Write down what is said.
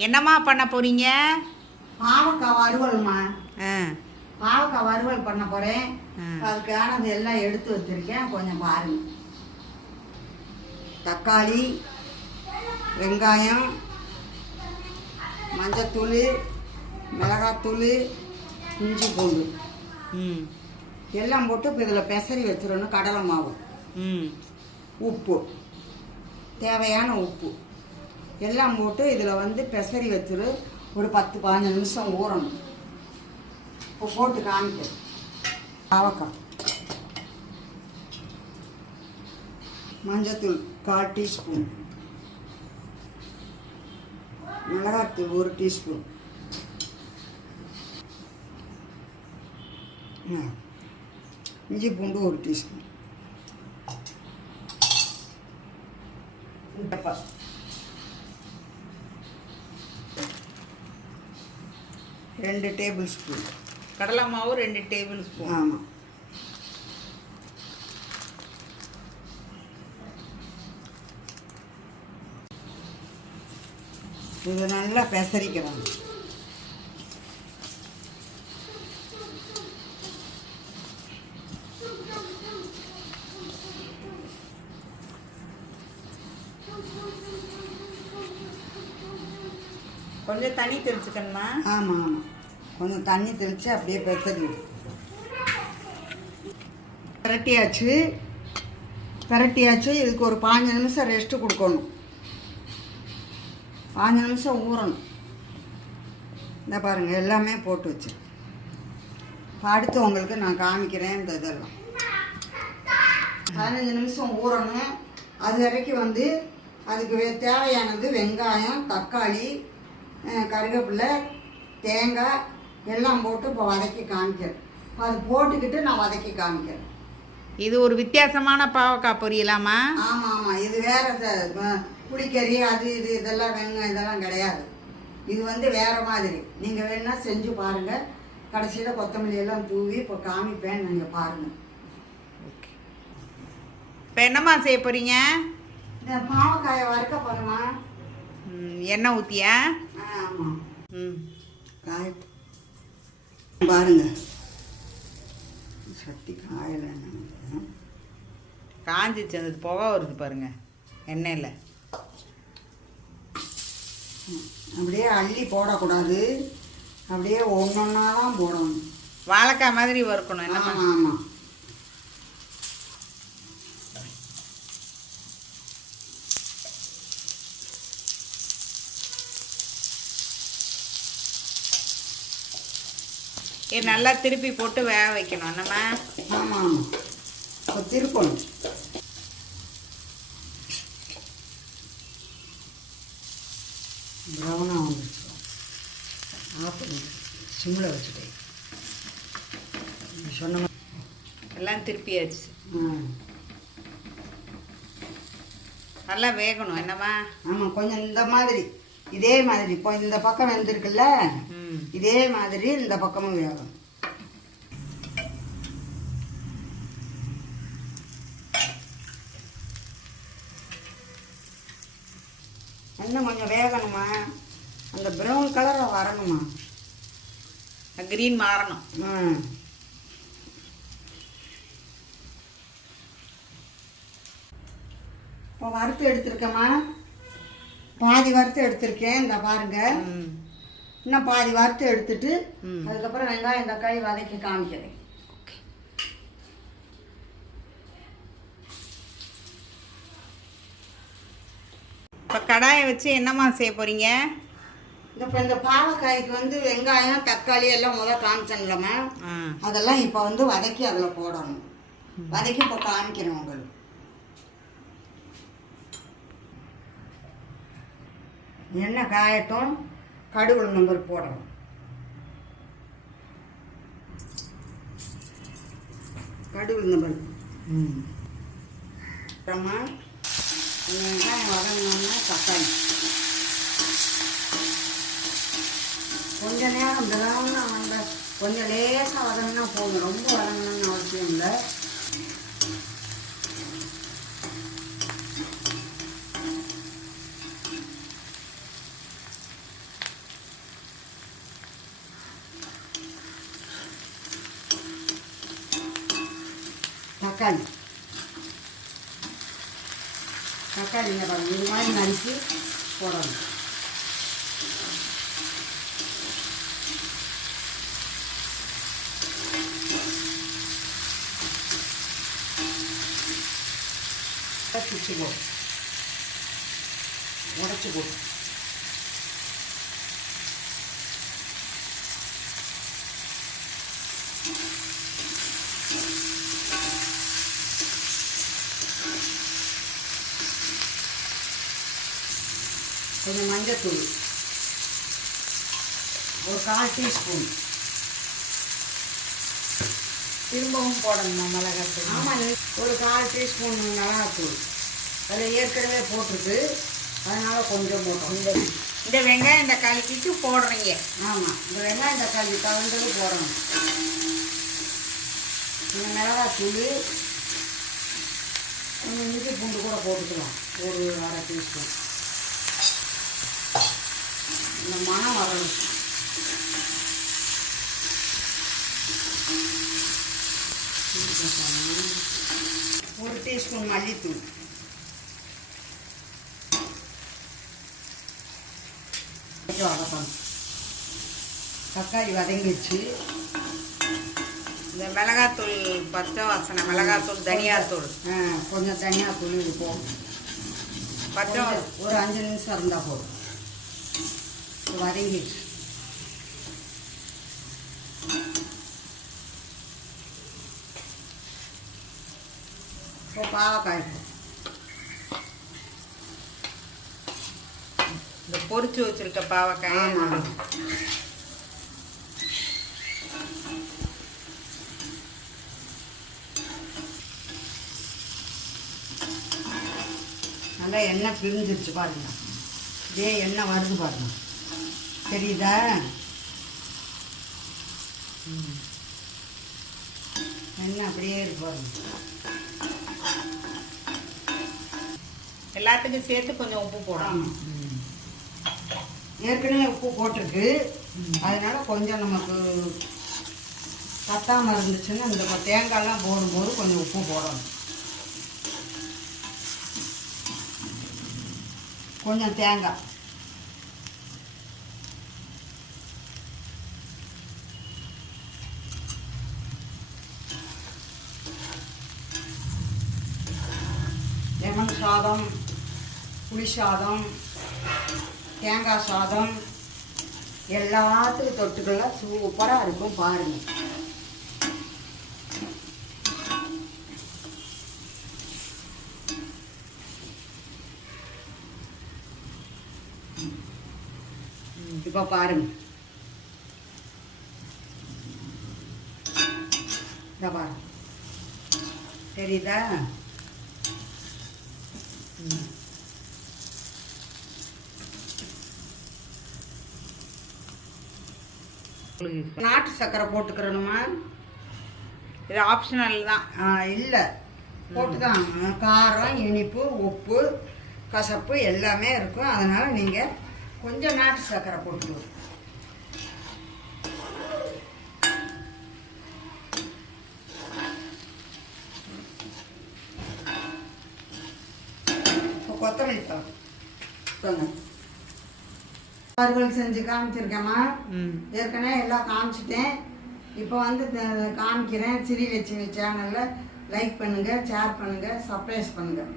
என்னம்மா பண்ண போறீங்க? பாவக்காய் வறுவல்மா. ஆ. பாவக்காய் வறுவல் பண்ண போகிறேன். அதுக்கானது எல்லாம் எடுத்து வச்சிருக்கேன். கொஞ்சம் பாருங்க. தக்காளி வெங்காயம் மஞ்சத்தூள் மிளகாத்தூள் இஞ்சி பூண்டு. ம். எல்லாம் போட்டு இப்போ இதில் பெசரி வச்சிடணும். கடலை மாவு. ம். உப்பு. தேவையான உப்பு. எல்லாம் போட்டு இதில் வந்து பெசரி வச்சுரு. ஒரு பத்து பதினஞ்சு நிமிஷம் ஊறணும். இப்போ போட்டு காமிக்கிறேன். பாவக்காய். மஞ்சத்தூள் கால் டீஸ்பூன். மிளகாத்தூள் ஒரு டீஸ்பூன். இஞ்சி பூண்டு ஒரு டீஸ்பூன். ரெண்டு டேபிள் ஸ்பூன். கடலை மாவு ரெண்டு டேபிள் ஸ்பூன். ஆமாம் இது நல்லா பெசரிக்கிறாங்க கொஞ்சம் தண்ணி தெளிச்சுக்கணுமா? ஆமாம் ஆமாம் கொஞ்சம் தண்ணி தெளித்து அப்படியே பெசரி விடு. பிரட்டியாச்சு. பிரட்டியாச்சு. இதுக்கு ஒரு பாஞ்சு நிமிஷம் ரெஸ்ட்டு கொடுக்கணும். பாஞ்சு நிமிஷம் ஊறணும். இந்த பாருங்கள் எல்லாமே போட்டு வச்சு. அடுத்து உங்களுக்கு நான் காமிக்கிறேன் இந்த இதெல்லாம். பதினஞ்சு நிமிஷம் ஊறணும். அது வரைக்கும் வந்து அதுக்கு தேவையானது வெங்காயம் தக்காளி அஹ், கருவேப்பிலை தேங்காய் எல்லாம் போட்டு இப்போ வதக்கி காமிக்கிறேன். அது போட்டுக்கிட்டு நான் வதக்கி காமிக்கிறேன். இது ஒரு வித்தியாசமான பாவக்காய் பொரியலாமா? ஆமாம் ஆமாம் இது வேற புளிக்கறி அது இது இதெல்லாம் வெங்காயம் இதெல்லாம் கிடையாது. இது வந்து வேற மாதிரி. நீங்கள் வேணா செஞ்சு பாருங்கள் கடைசியில் கொத்தமல்லி எல்லாம் தூவி இப்போ காமிப்பேன் நீங்கள் பாருங்கள் ஓகே. இப்போ என்னம்மா செய்ய போறீங்க? இந்த பாவக்காயை வறுக்க போகிறேம்மா ம், எண்ணெய் ஊற்றியா ஆமாம் ம். காய பாருங்க. சட்டி காயலை காஞ்சிச்சு அந்த புகை வருது பாருங்க எண்ணெயில். அப்படியே அள்ளி போடக்கூடாது. அப்படியே ஒன்றொன்னா தான் போடணும். வாழைக்காய் மாதிரி வறுக்கணும் என்னம்மா ஆமாம் ஆமாம் இது நல்லா திருப்பி போட்டு வேக வைக்கணும். என்னம்மா? ஆமாம் ஆமாம் திருப்பணும். ப்ரௌனாக வந்துருச்சு. ஆஃப் சிம்மில் வச்சுட்டேன். சொன்ன எல்லாம் திருப்பியாச்சு. ஆ. நல்லா வேகணும். என்னம்மா? ஆமாம் கொஞ்சம் இந்த மாதிரி. இதே மாதிரி. இப்போ இந்த பக்கம் வெந்திருக்குல்ல? ம். இதே மாதிரி இந்த பக்கமும் வேகும் இன்னும் கொஞ்சம் வேகணுமா? அந்த ப்ரௌன் கலரை வரணுமா? க்ரீன் மாறணும். ம் இப்போ வறுத்து எடுத்திருக்கேம்மா. பாதி வறுத்து எடுத்திருக்கேன். இந்த பாருங்க. ம். இன்னும் பாதி வறுத்து எடுத்துட்டு. அதுக்கப்புறம் வெங்காயம் தக்காளி வதக்கி காமிக்கிறேன். இப்போ கடாயை வச்சு என்னம்மா செய்ய இந்த இப்போ இந்த பாவக்காய்க்கு வந்து வெங்காயம் தக்காளி எல்லாம் முதல்ல காமிச்சேன்லம்மா ஆ. அதெல்லாம் இப்போ வந்து வதக்கி அதில் போடணும். வதக்கி இப்போ காமிக்கிறேன் உங்களுக்கு. எண்ணெய் காயட்டும் கடுகு நம்பர் போடுறோம் கடுகு நம்பர் ம். அப்புறமா இந்த வெங்காயம் வதங்கினோம்னா தக்காளி. கொஞ்ச நேரம் பிரவுனா அந்த கொஞ்சம் லேசாக வதங்கினா போதும். ரொம்ப வதங்கணும்னு அவசியம் இல்லை. தக்காளி தக்காளி இந்த பாருங்க இது மாதிரி நறுக்கி போடணும் பிச்சு போ உடச்சி போட்டு கொஞ்சம் மஞ்சத்தூள். ஒரு கால் டீஸ்பூன். திரும்பவும் போடணுமா மிளகாத்தூள்? ஆமாம் ஒரு கால் டீஸ்பூன் மிளகாத்தூள். அதில் ஏற்கனவே போட்டிருக்கு. அதனால் கொஞ்சம் போட்டோம். இந்த இந்த வெங்காயம் தக்காளிக்கு போடுறீங்க. ஆமாம் இந்த வெங்காயம் தக்காளி கலந்தது போடணும். இந்த மிளகாத்தூள் கொஞ்சம் இஞ்சி பூண்டு கூட போட்டுக்கலாம். ஒரு அரை டீஸ்பூன். இந்த மணம் வரணும் ஒரு டீஸ்பூன் மல்லித்தூள். வதக்கணும். தக்காளி வதங்கிடுச்சு. இந்த மிளகாத்தூள் பச்சை வாசனை மிளகாத்தூள் தனியாத்தூள். ஆ, கொஞ்சம் தனியாக தூள் இது போடும் பச்சை ஒரு அஞ்சு நிமிஷம் இருந்தால் போதும். வதங்கிடுச்சு இப்போ பாவக்காய். இந்த பொரிச்சு வச்சிருக்க பாவக்காய். நல்லா எண்ணெய் பிரிஞ்சிருச்சு பாருங்க. இதே எண்ணெய் வருது பாருங்க. தெரியுதா. எண்ணெய் அப்படியே இருக்கு பாருங்க. எல்லாத்துக்கும் சேர்த்து கொஞ்சம் உப்பு போடணும். ஏற்கனவே உப்பு போட்டிருக்கு. அதனால கொஞ்சம் நமக்கு பத்தாமல் இருந்துச்சுன்னா இந்த தேங்காய்லாம் போடும்போது கொஞ்சம் உப்பு போடணும். கொஞ்சம் தேங்காய். சாதம் புளி சாதம் தேங்காய் சாதம் எல்லாத்துக்கும் தொட்டுக்கெல்லாம் சூப்பராக இருக்கும் பாருங்கள் இப்போ பாருங்க. இந்த பாருங்க. தெரியுதா? நாட்டு சர்க்கரை போட்டுக்கிறணுமா இது ஆப்ஷனல் தான். இல்லை. போட்டு தான் காரம் இனிப்பு உப்பு கசப்பு எல்லாமே இருக்கும். அதனால் நீங்கள் கொஞ்சம் நாட்டு சர்க்கரை போட்டுக்கணும் கொத்தமல்லி சொன்னேன் வறுவல் செஞ்சு காமிச்சிருக்கேம்மா. ஏற்கனவே எல்லாம் காமிச்சிட்டேன். இப்போ வந்து காமிக்கிறேன். ஸ்ரீலட்சுமி சேனலில் லைக் பண்ணுங்கள் ஷேர் பண்ணுங்கள் சப்ஸ்கிரைப் பண்ணுங்கள்